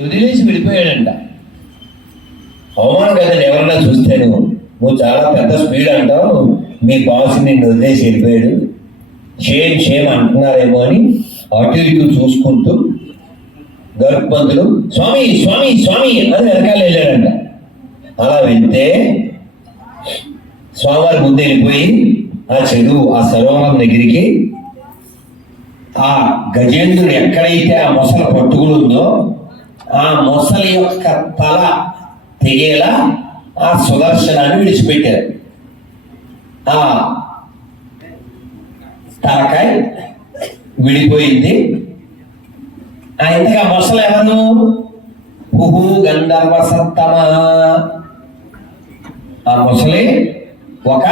వదిలేసి వెళ్ళిపోయాడంట. అవమానం కదండి. ఎవరన్నా చూస్తే నువ్వు చాలా పెద్ద స్పీడ్ అంటావు, మీ బాస్ నిన్ను వదిలేసి వెళ్ళిపోయాడు, షేమ్ షేమ్ అంటున్నారేమో అని అటు ఇటు చూసుకుంటూ గర్భవంతులు స్వామి స్వామి స్వామి అని వెనకాల వెళ్ళాడంట. అలా వెళ్తే స్వామివారి ముందు వెళ్ళిపోయి ఆ చెరువు ఆ సరోవరం దగ్గరికి ఆ గజేంద్రుడు ఎక్కడైతే ఆ మొసల పట్టుకుని ఉందో ఆ మొసలి యొక్క తల తెగేలా ఆ సుదర్శనాన్ని విడిచిపెట్టారు. ఆ తలకాయ విడిపోయింది. ఇంతగా మొసలు ఎవరు? పుహు గంధర్వ సత్తమ. ఆ మొసలి ఒక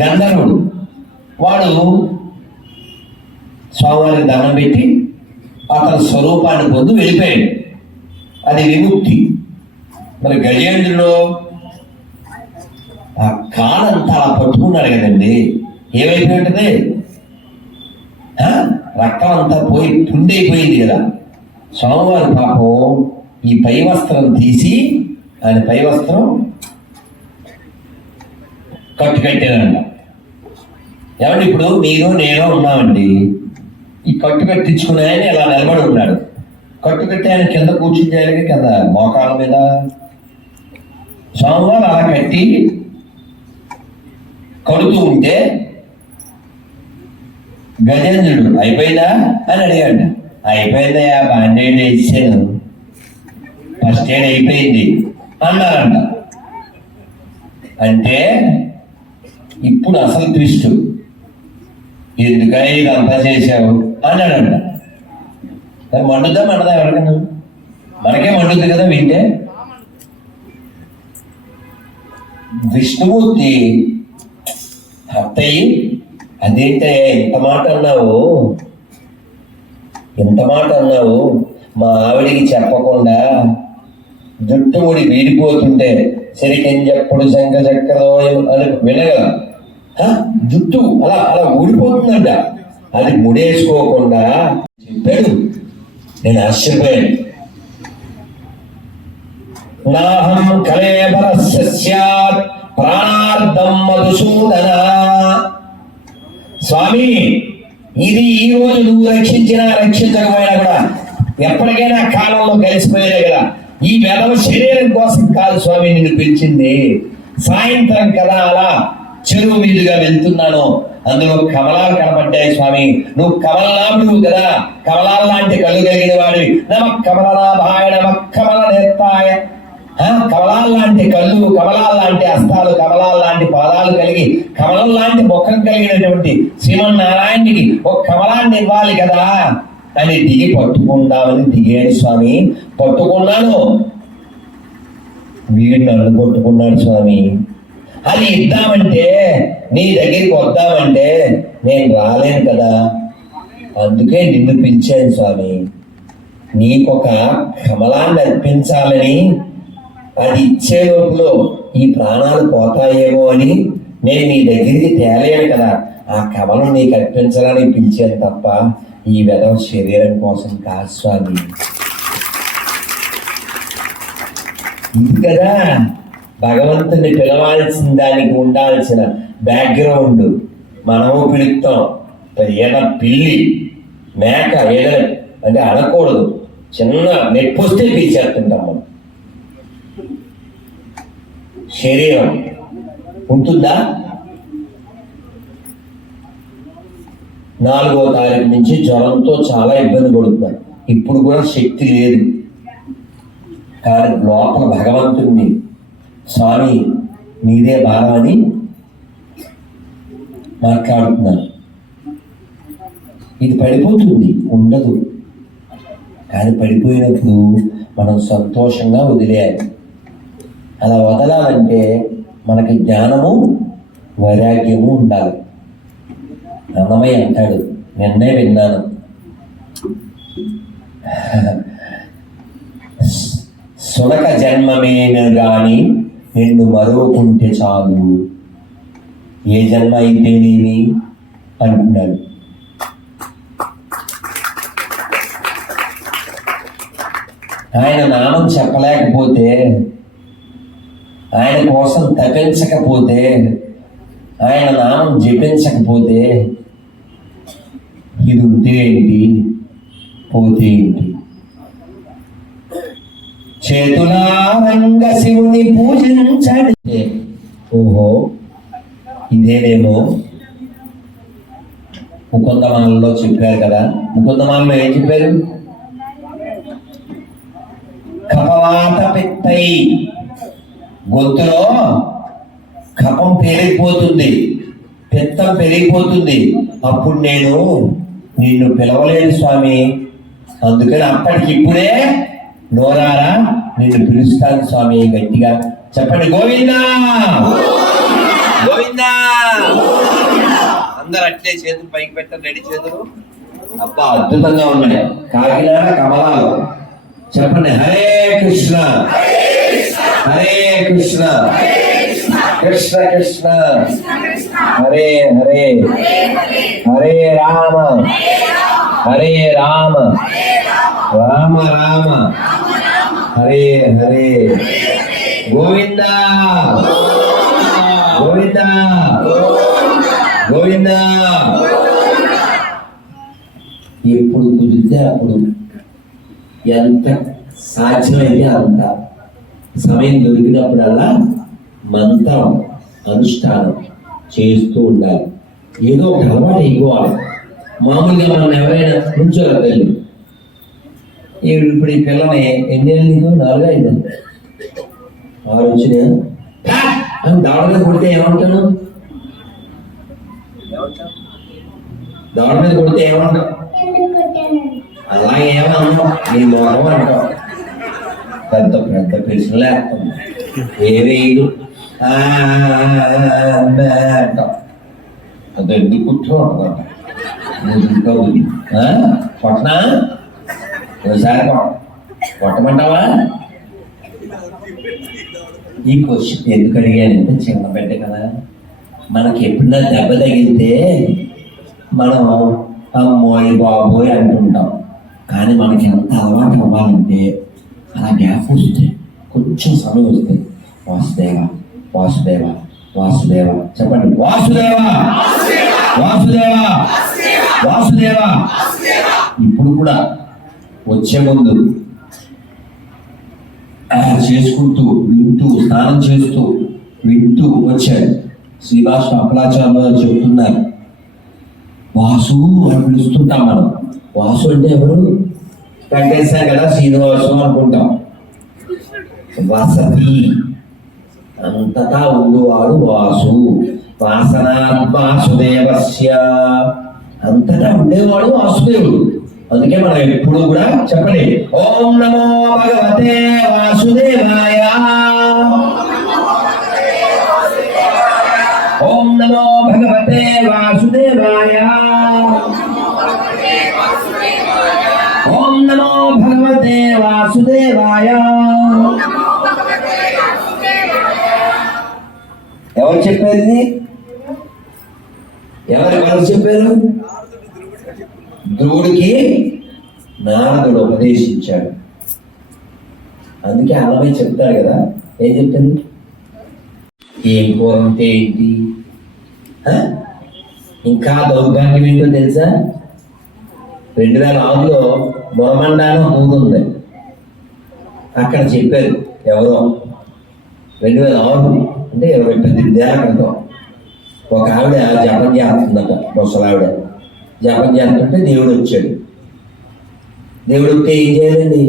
గంధర్వుడు. వాడు స్వామివారికి దండం పెట్టి అతని స్వరూపాన్ని పొంది వెళ్ళిపోయాడు. అది విముక్తి. మరి గజేంద్రుడు ఆ కాలంతా అలా పట్టుకున్నాడు కదండి, ఏమైపోయి ఉంటుంది? రక్తం అంతా పోయి పుండైపోయింది కదా. స్వామివారి పాపం ఈ పై వస్త్రం తీసి ఆయన పై వస్త్రం కట్టాడంట. ఏమంటే ఇప్పుడు మీరు నేను ఉన్నామండి, ఈ కట్టు కట్టించుకునే ఆయన ఇలా నిలబడి ఉన్నాడు. కట్టు కట్టి ఆయన కింద కూర్చుంటే కింద మోకాళ్ళ మీద. స్వామివారు అలా కట్టి కడుతూ ఉంటే గజేంద్రుడు అయిపోయిందా అని అడిగాడు. అయిపోయిందయ్యా, బ్యాండేడ్ వేసాను, ఫస్ట్ ఎయిడ్ అయిపోయింది అన్నారంట. అంటే ఇప్పుడు అసలు ట్విస్ట్, ఎందుకై ఇదంతా చేశావు అన్నాడంట. మరి మండుదా మండదా ఎవరికన్నా? మనకే మండుద్ది కదా వింటే. విష్ణుమూర్తి అత్తయ్యి అదేంటే ఎంత మాట అన్నావు, మా ఆవిడికి చెప్పకుండా జుట్టుముడి వీడిపోతుంటే సరికెంజప్పుడు శంఖ చక్రదోయం అని వినగల జుట్టు అలా అలా ఊడిపోతుందంట. అది ముడేసుకోకుండా చెప్పాడు. నేను ఆశ్చర్యపోయాను. నాహం కలేబరస్య స్యాత్ ప్రాణార్థం మధుసూదన. స్వామి, ఇది ఈ రోజు నువ్వు రక్షించినా రక్షించకపోయినా కూడా ఎప్పటికైనా కాలంలో కలిసిపోయేదే కదా. ఈ వెధవ శరీరం కోసం కాదు స్వామి నిన్ను పిలిచింది. సాయంత్రం కదా అలా చెరువు మీదుగా వెళ్తున్నాను, అందులో కమలాలు కనపడ్డాయి స్వామి. నువ్వు కమలనాభుడు కదా, కమలాల లాంటి కళ్ళు కలిగిన వాడివి. నమ కమలనాభాయ నమ కమల నేత్తాయ. కమలాల లాంటి కళ్ళు, కమలాల లాంటి హస్తాలు, కమలాల లాంటి పాదాలు కలిగి కమలం లాంటి ముఖం కలిగినటువంటి శ్రీమన్నారాయణుడికి ఒక కమలాన్ని ఇవ్వాలి కదా అని దిగి పట్టుకుందామని దిగాడు స్వామి. పట్టుకున్నాను, వీడు నన్ను పట్టుకున్నాడు స్వామి. అది ఇద్దామంటే, నీ దగ్గరికి వద్దామంటే నేను రాలేను కదా, అందుకే నిన్ను పిలిచాను స్వామి. నీకొక కమలాన్ని అర్పించాలని, అది ఇచ్చే లోపల ఈ ప్రాణాలు పోతాయేమో అని నేను నీ దగ్గరికి తేలేను కదా, ఆ కమలం నీకు అర్పించాలని పిలిచాను తప్ప ఈ వెధవ శరీరం కోసం కాదు స్వామి. ఇది కదా భగవంతుని పిలవాల్సిన దానికి ఉండాల్సిన బ్యాక్గ్రౌండ్. మనము పిలుస్తాం, ఏదైనా పిల్లి మేక ఏదైనా అంటే అనకూడదు, చిన్న నెప్పొస్తే పిలిచేస్తుంటాం. మనం శరీరం ఉంటుందా? 4వ తారీఖు నుంచి జ్వరంతో చాలా ఇబ్బంది పడుతున్నారు. ఇప్పుడు కూడా శక్తి లేదు, కానీ లోపల భగవంతుడిని స్వామి నీదే భారం అని మాట్లాడుతున్నారు. ఇది పడిపోతుంది, ఉండదు. కానీ పడిపోయినప్పుడు మనం సంతోషంగా వదిలేయాలి. అలా వదలాలంటే మనకి జ్ఞానము వైరాగ్యము ఉండాలి. అన్నమయ్య అంటాడు, నిన్నే విన్నాను, సునక జన్మమేను గాని నిన్ను మరువకుంటే చాలు, ఏ జన్మ అయితేనేమి అంటున్నాడు. ఆయన నామం చెప్పలేకపోతే, ఆయన కోసం తపించకపోతే, ఆయన నామం జపించకపోతే ఇది ఉంటే ఏంటి, పోతే ఏంటి? చేతులారంగ శివుని పూజించండి. ఓహో, ఇదేనేమో ముకుందమాలలో చెప్పారు కదా. ముకుందమాలలో ఏం చెప్పారు? కపవాత పిత్తై, గొంతులో కపం పెరిగిపోతుంది, పిత్తం పెరిగిపోతుంది. అప్పుడు నేను నిన్ను పిలవలేదు స్వామి, అందుకని అప్పటికిప్పుడే నోరారా నిన్ను పిలుస్తాను స్వామి. గట్టిగా చెప్పండి, గోవిందా గోవిందా. అందరు అట్లే చేతులు పైకి పెట్టండి, రెడీ చేతులు. అబ్బా, అద్భుతంగా ఉన్నాయి. కాకినాడ కమలాలు చెప్పండి, హరే కృష్ణ హరే కృష్ణ కృష్ణ కృష్ణ హరే హరే, హరే రామ హరే రామ రామ రామ హరే హరే, గోవిందా గోవిందా గోవిందా. ఎప్పుడు కుదిరితే అప్పుడు, ఎంత సాధ్యమైతే అంత సమయం దొరికినప్పుడల్లా మంత్రం అనుష్ఠానం చేస్తూ ఉండాలి. ఏదో ఒక అలవాటు అయిపోవాలి. మామూలుగా మనం ఎవరైనా నుంచోరు తల్లి, ఇప్పుడు ఈ పిల్లని ఎన్నేళ్ళు నీకు? 4 5 6 వచ్చినా అని దాడి మీద కొడితే ఏమంటాను? దాడి మీద కొడితే ఏమంటావు? అలా ఏమన్నా నీ మొహం అంటావు. పెద్ద పెద్ద పెన్షన్ లేస్తాం, ఏవేయదు అంటావు. అది ఎందుకు కూర్చోంట కొట్టనా? ఒకసారి కొట్టమంటావా? ఈ క్వశ్చన్ ఎందుకు అడిగానంటే, చిన్న బిడ్డ కదా, మనకి ఎప్పుడన్నా దెబ్బ తగిలితే మనం అమ్మోయ్ బాబోయ్ అంటుంటాం. కానీ మనకి ఎంత అలవాటు అవ్వాలంటే, అలా గ్యాప్ వస్తే, కొంచెం సమయం వస్తే వాసుదేవ వాసుదేవ వాసుదేవ చెప్పండి, వాసుదేవ వాసుదేవ వాసుదేవ. ఇప్పుడు కూడా వచ్చే ముందు చేసుకుంటూ వింటూ, స్నానం చేస్తూ వింటూ వచ్చాడు. శ్రీవాసు అప్పలాచార్యులు చెబుతున్నారు, వాసు అని పిలుస్తుంటాం మనం. వాసు అంటే ఎవరు? వెంకటేశ్వర కదా, శ్రీనివాసు అనుకుంటాం. వసతి, అంతటా ఉండువాడు వాసు. వాసనాత్మాసుదేవస్య, అంతటా ఉండేవాడు వాసుదేవుడు. అందుకే మనం ఎప్పుడు కూడా చెప్పండి, ఓం నమో భగవతే వాసుదేవాయ, ఓం నమో భగవతే వాసుదేవాయ, ఓం నమో భగవతే వాసుదేవాయ. ఎవరు చెప్పారు? ఎవరు చెప్పారు? ధ్రువుడికి నారదుడు ఉపదేశించాడు. అందుకే అలమై చెప్తారు కదా, ఏం చెప్తారు? ఏం కూర ఉంటే ఏంటి? ఇంకా దౌర్భాగ్యం ఏంటో తెలుసా? 2006లో మొరమండాలో ఊరు ఉంది, అక్కడ చెప్పారు ఎవరో, 2006 అంటే 28 ఏళ్ళ క్రితం, ఒక ఆవిడ జపం చేస్తుందట, ముసలావిడ జపం చేస్తుంటే దేవుడు వచ్చాడు. దేవుడు వస్తే ఏం చేయాలండి?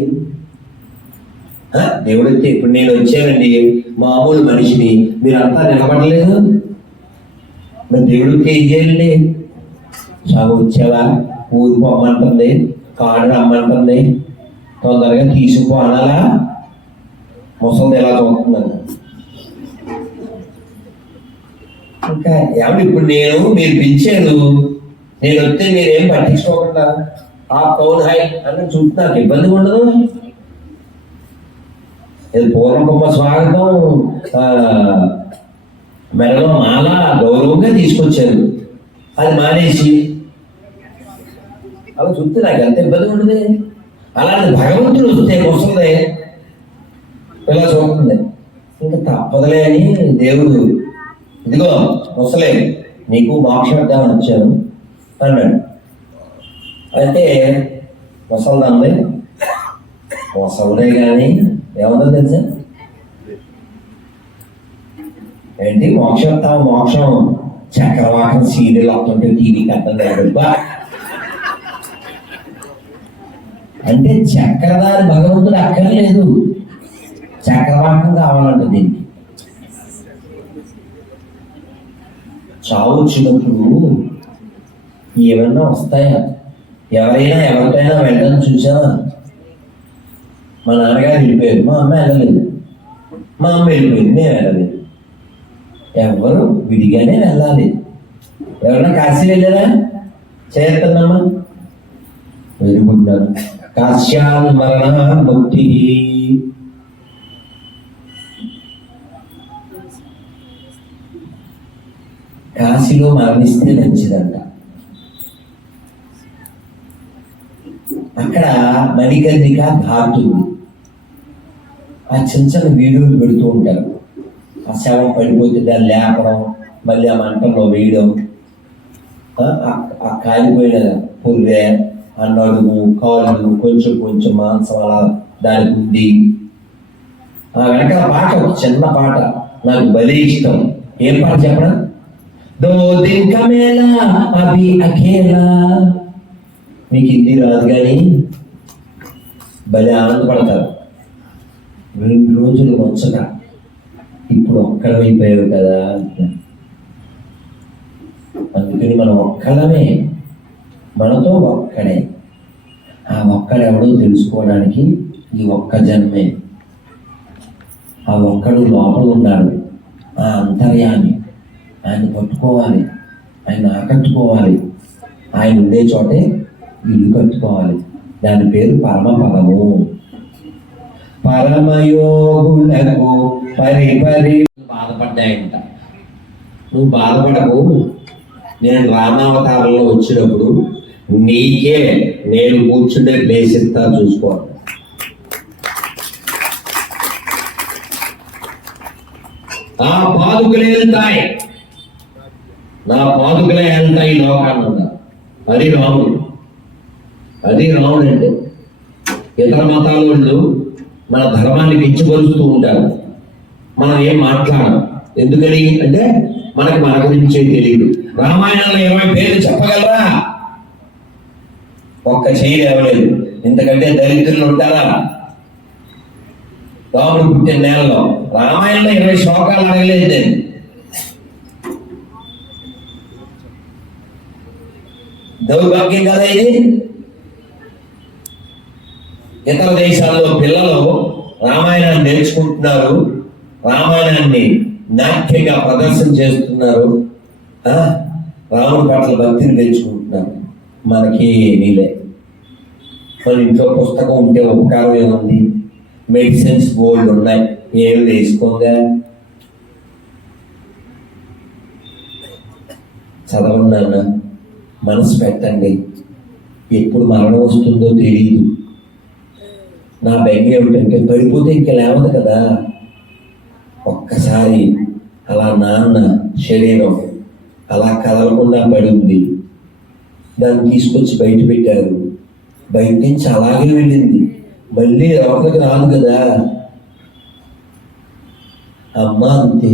దేవుడు వస్తే, ఇప్పుడు నేను వచ్చానండి, మామూలు మనిషిని, మీరంతా నిలబడలేదు, మరి దేవుడు వస్తే ఏం చేయాలండి? సాగు వచ్చావా, ఊరు పొమ్మంటుంది, కాడు రమ్మంటుంది, తొందరగా తీసుకుపో అనాలా? ముసలిది ఎలా చూస్తుందండి. ఇంకా ఏమంటే ఇప్పుడు మీరు పిలిచారు, నేను వస్తే మీరేం పట్టించుకోకుండా ఆ పౌన్ హై అని చూస్తే నాకు ఇబ్బంది ఉండదు. ఇది పూర్వకొమ్మ స్వాగతం, మెడలో మాల గౌరవంగా తీసుకొచ్చారు, అది మానేసి అలా చూస్తే నాకు ఎంత ఇబ్బంది ఉండదు. అలాంటి భగవంతుడు వస్తే ముసలిదే ఇలా చూస్తుంది. ఇంకా తప్పదులే అని దేవుడు, ఇదిగో ముసలే నీకు మోక్షం వచ్చాను అన్నాడు. అయితే ముసల్దాన్ని ముసలే కానీ ఏమన్నా తెలుసా ఏంటి మోక్షం చక్రవాకం సీరియల్ వస్తుంటే టీవీకి అర్థం కాదు. అంటే చక్రధారి భగవంతుడు అక్కర్లేదు, చక్రవాకం కావాలంట దీనికి. చావు వచ్చినప్పుడు ఏమన్నా వస్తాయా? ఎవరైనా ఎవరికైనా వెళ్ళడం చూసావా? మా నాన్నగారు వెళ్ళిపోయారు, మా అమ్మ వెళ్ళలేదు, మా అమ్మ వెళ్ళిపోయింది, మేము వెళ్ళలేదు. ఎవరు విడిగానే వెళ్ళాలి. ఎవరైనా కాశీ వెళ్ళారా? చేస్తున్నామా? వెలుగుంటారు. కాశ్యాన్ మరణ ముక్తి. కాశీలో మరణిస్తే మంచిదంట. అక్కడ మణికర్ణిక ఘాట్ ఉంది. ఆ చిన్న చిన్న వీడియోలు పెడుతూ ఉంటారు. ఆ శవం పడిపోతే దాన్ని లేపడం, మళ్ళీ ఆ మంటంలో వేయడం, ఆ కాలిపోయిన పుర్రె, ఆ నడుము, కాళ్ళు, కొంచెం కొంచెం మాంసం అలా దానికి ఉంది. ఆ వెనకాల పాట, ఒక చిన్న పాట నాకు భలే ఇష్టం. ఏం పాట చెప్పడం? దో దిన్ కా మేలా అభి అఖేలా. మీకు హిందీ రాదు కానీ భలే ఆనందపడతారు. 2 రోజులు వచ్చక ఇప్పుడు ఒక్కడమైపోయావు కదా. అందుకని మనం ఒక్కడమే, మనతో ఒక్కడే. ఆ ఒక్కడెవడో తెలుసుకోవడానికి ఈ ఒక్క జన్మే. ఆ ఒక్కడు లోపల ఉన్నాడు, ఆ అంతర్యామి. ఆయన పట్టుకోవాలి, ఆయన ఆకట్టుకోవాలి, ఆయన ఉండే చోటే ఇల్లు కట్టుకోవాలి. దాని పేరు పరమపదము. పరమయోగులకు పరిపరి బాధపడ్డాయంట. నువ్వు బాధపడకు, నేను రామావతారంలో వచ్చినప్పుడు నీకే నేను కూర్చుంటే ప్లేస్ ఇస్తా, చూసుకో. ఆ పాదుకులే వెళ్తాయి, నా పాదుకులే వెళ్తాయి లోకాన్ని. అది రాముడు, అది రాముడు. అంటే ఇతర మతాల వాళ్ళు మన ధర్మాన్ని కించపరుస్తూ ఉంటారు. మనం ఏం మాట్లాడం. ఎందుకని అంటే మనకి మన గురించే తెలియదు. రామాయణంలో 20 పేర్లు చెప్పగలరా? ఒక్క చేయలు ఇవ్వలేదు. ఇంతకంటే దరిద్రులు ఉంటారా? రాముడు పుట్టిన నేలలో రామాయణంలో 20 శ్లోకాలు అడగలేదు. దౌర్భాగ్యం కదా ఇది. ఇతర దేశాల్లో పిల్లలు రామాయణాన్ని నేర్చుకుంటున్నారు, రామాయణాన్ని నాట్యంగా ప్రదర్శన చేస్తున్నారు, రాముడి పట్ల భక్తిని పెంచుకుంటున్నారు. మనకి ఏమీలే. మన ఇంట్లో పుస్తకం ఉంటే ఉపకారం ఏముంది? మెడిసిన్స్ బోల్డ్ ఉన్నాయి, ఏమి వేసుకోగా. చదవండి నాన్న, మనసు పెట్టండి. ఎప్పుడు మరణం వస్తుందో తెలియదు. నా బెంగ ఏమిటంటే పడిపోతే ఇంకా లేవదు కదా. ఒక్కసారి అలా నాన్న శరీరం అలా కదలకుండా పడి ఉంది, దాన్ని తీసుకొచ్చి బయట పెట్టారు. బయట నుంచి అలాగే వెళ్ళింది, మళ్ళీ లోపలికి రాదు కదా. అమ్మ అంతే,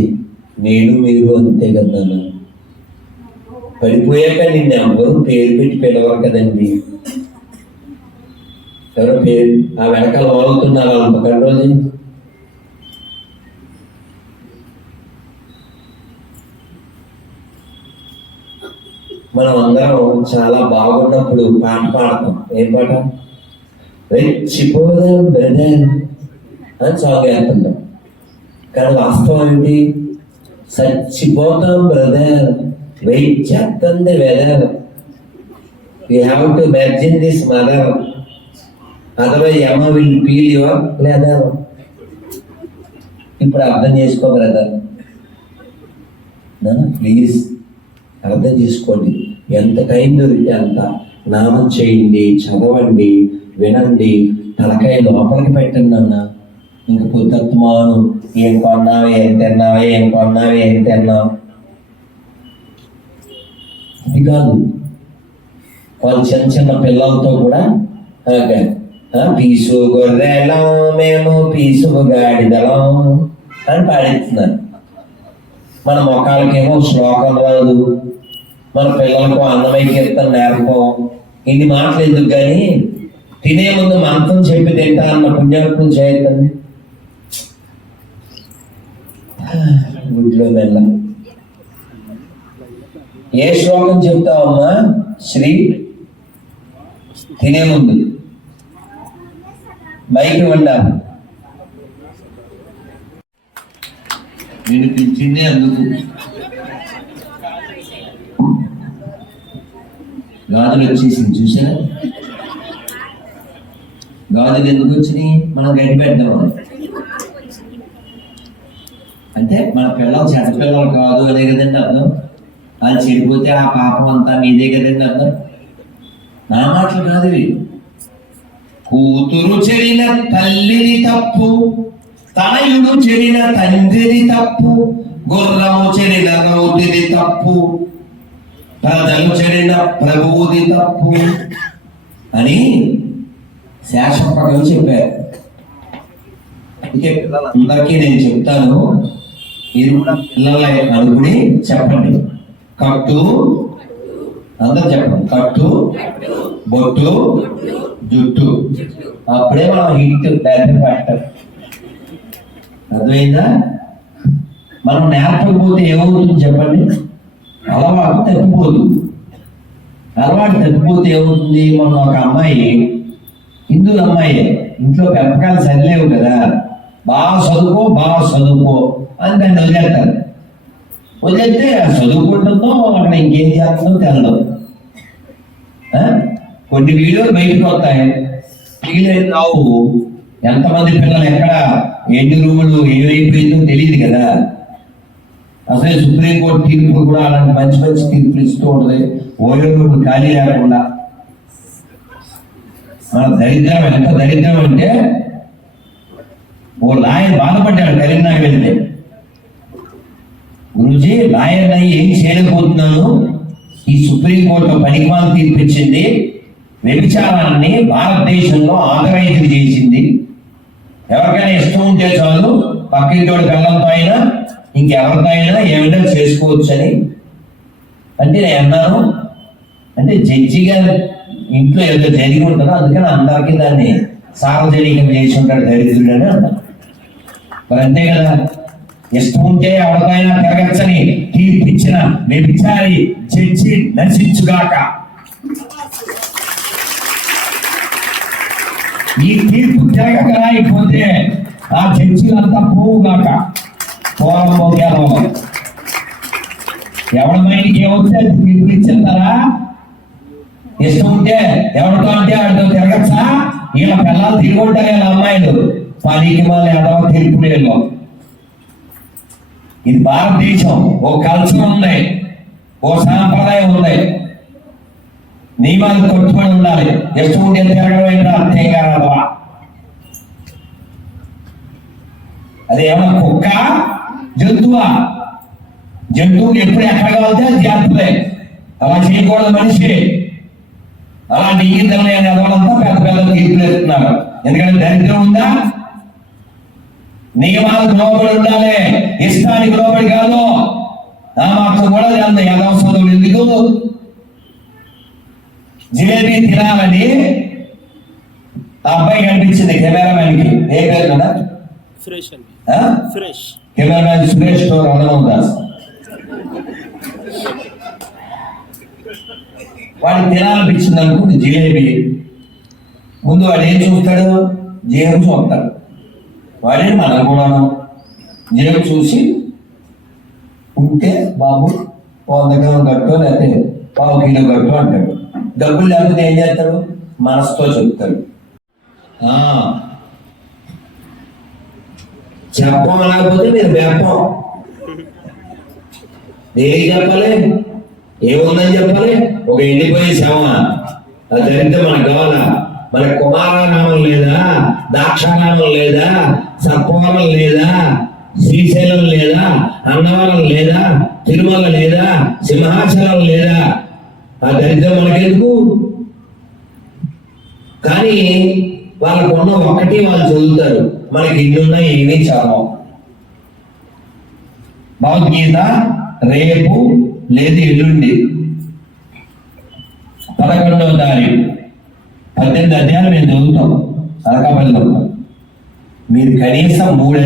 నేను మీరు అంతే కదా. పడిపోయాక నిన్ను ఎవరు పేరు పెట్టి పిలవరు కదండి. ఎవరో పేరు ఆ వెనకాల వాగుతున్నారు, అంత కంట్రోల్. మనం అందరం చాలా బాగున్నప్పుడు పాట పాడతాం. ఏం పాట? రెచ్చిపోదాం బ్రదర్ అని సాంగ్ వేస్తుంటాం. కానీ వాస్తవం ఏంటి? చచ్చిపోతాం బ్రదర్, వెయిట్ చేస్తుంది weather. You have to merge in this mother, otherwise Yama will feel your leather. ఇప్పుడు అర్థం చేసుకో బ్రదర్, ప్లీజ్ అర్థం చేసుకోండి. ఎంత టైం దొరికితే అంత నామం చేయండి, చదవండి, వినండి, తలకాయ లోపలికి పెట్టండి అన్న. ఇంక పొద్దుమాను ఏం కొన్నావు, ఏం తిన్నావు, ఏం కొన్నావు, ఏం తిన్నావు, ఇది కాదు. వాళ్ళు చిన్న చిన్న పిల్లలతో కూడా పీసు గొర్రెలం మేము పీసు గాడిదలం అని పాడేస్తున్నారు. మన మొఖాలకేమో శ్లోకం రాదు, మన పిల్లలకు అన్నమయ్య కీర్తన నేర్పం. ఇన్ని మాటలు ఎందుకు కానీ తినే ముందు మంత్రం చెప్పి తింటా అన్న పుణ్యాత్మం చేయొద్దండి. గుడ్లో మెల్ల ఏ శ్లోకం చెప్తావమ్మా శ్రీ తినే ముందు? మైకి ఉండాలి. నేను పిలిచిందే అందుకు. గాజులు వచ్చేసింది చూసారా? గాజులు ఎందుకు వచ్చినాయి? మనం గడ్డి పెడతాం అంటే మన పిల్లలు చెడ్డ పిల్లలు కాదు అనే కదండి అర్థం. వాళ్ళు చెడిపోతే ఆ పాపం అంతా మీదే కదండి అర్థం. నా మాటలు కాదు ఇవి. కూతురు చెడిన తల్లిని తప్పు, తనయుడు చెడిన తండ్రిని తప్పు, గుర్రము చెడిన రౌతుని తప్పు, ప్రజలు చెడిన ప్రభువుది తప్పు అని శాశ్వతంగా చెప్పారు. అందరికీ నేను చెప్తాను, మీరు కూడా పిల్లల అనుకుని చెప్పండి. కట్టు, అందరూ చెప్పండి. కట్టు, బొట్టు, జుట్టు. అప్పుడే మనం హిట్ పెట్టాలి. అర్థమైందా? మనం నేర్పకపోతే ఏమవుతుంది చెప్పండి? అలవాటు తప్పిపోతుంది. అలవాటు తప్పిపోతే ఏమవుతుంది? మొన్న ఒక అమ్మాయి, హిందూ అమ్మాయి, ఇంట్లో పెంపకాలు సరిలేవు కదా, బాగా చదువుకో అని దాన్ని వదిలేస్తారు. వదిలేస్తే చదువుకుంటుందో అక్కడ ఇంకేం చేస్తుందో తెలదు. కొన్ని వీడియోలు బయటకు వస్తాయి, మిగిలిన రావు. ఎంతమంది పిల్లలు ఎక్కడ ఎన్ని రూములు ఏమైపోయిందో తెలియదు కదా. అసలు సుప్రీంకోర్టు తీర్పులు కూడా అలాంటి మంచి మంచి తీర్పులు ఇస్తూ ఉంటుంది. ఓయో రూములు ఖాళీ లేకుండా. మన దరిద్రం ఎంత దరిద్రం అంటే, ఓ లాయర్ బాధపడ్డాడు కరీంనగర్ వెళ్తే. గురూజీ, లాయర్ అయ్యి ఏం చేయలేకపోతున్నాను, ఈ సుప్రీంకోర్టు పనికిమాల తీర్పిచ్చింది, వ్యభిచారాన్ని భారతదేశంలో ఆథరైజ్ చేసింది, ఎవరికైనా ఇష్టం ఉంటే చాలు పక్కింటోడి పిల్లలతో అయినా ఇంకెవరితో అయినా ఏమైనా చేసుకోవచ్చు అని అంటే నేను అన్నాను, అంటే జడ్జి గారు ఇంట్లో ఏదో జరిగి ఉంటుందో అందుకని అందరికీ దాన్ని సార్వజనికం చేసి ఉంటాడు దరిద్రుడు అని అన్నా. మరి అంతే కదా, ఇష్టం ఉంటే ఎవరికైనా తిరగచ్చని తీర్పిచ్చిన వ్యభిచారి జడ్జి నశించుగాక. ఈ తీర్పు తిరగక రాయిపోతే ఆ జడ్జిలంతా పోవుగాక. ఎవరి మైండ్కి ఏమవుతే తీర్పు ఇచ్చేస్తారా? ఇష్టం ఉంటే ఎవరితో అంటే వాడితో తిరగచ్చా? వీళ్ళ పిల్లలు తిరిగి ఉంటారు, వీళ్ళ అమ్మాయిలు పనికి మళ్ళీ ఎడవ తీర్పులేలో. ఇది భారతదేశం, ఓ కల్చర్ ఉంది, ఓ సాంప్రదాయం ఉంది, నియమాలు కట్టుబడి ఉండాలి. ఇష్టం ఉంటే తిరగడం అర్థం కాదా? అది ఏమన్నా కుక్క, జంతువా? జంతువుకి ఎప్పుడు ఎక్కడ కావాలంటే అది చేస్తుంది. అలా చేయకూడదు మనిషి. అలాంటి ఈతలని వాళ్ళంతా పెద్ద పెద్ద తీర్పులు ఎత్తున్నారు. ఎందుకంటే దరిద్రం ఉందా? నియమాలకు లోబడి ఉండాలి, ఇష్టానికి లోబడి కాదు. నా మాత్రం కూడా అంత యథావసరం ఎందుకు? జిలేబీ తినాలని ఆ అబ్బాయి కనిపించింది కెమెరామెన్కి. ఏ పేరు కదా? కెమెరామెన్ సురేష్ దాస్. వాడికి తినాలనిపించింది అనుకుంటే జిలేబీ. ముందు వాడు ఏం చూస్తాడు? జేబు చూస్తాడు. వాడే మనం కూడాను జేబు చూసి ఉంటే బాబు 100 గ్రాములు కట్టు లేకపోతే 1/2 కిలో కట్టు అంటాడు. డబ్బులు లేకపోతే ఏం చేస్తాడు? మనసుతో చెప్తాడు. చెప్పలేకపోతే మీరు బెప్పం. దేనికి చెప్పాలి? ఏముందని చెప్పాలి? ఒక ఎండిపోయే శవ, అది జరిగితే మనకు కావాలా? మన కుమారానామం లేదా, దాక్షానామం లేదా, సత్వరం లేదా, శ్రీశైలం లేదా, అన్నవరం లేదా, తిరుమల లేదా, సింహాచలం లేదా? ఆ దరిద్రం మనకెందుకు? కానీ వాళ్ళకున్న ఒకటి వాళ్ళు చదువుతారు, మనకి ఇన్నున్నా ఏమీ చదవం. భగవద్గీత రేపు లేదు ఎల్లుండి 11వ తారీఖు 18 అధ్యాయాలు మేము చదువుతాం అనకాపల్లిలో. మీరు కనీసం 3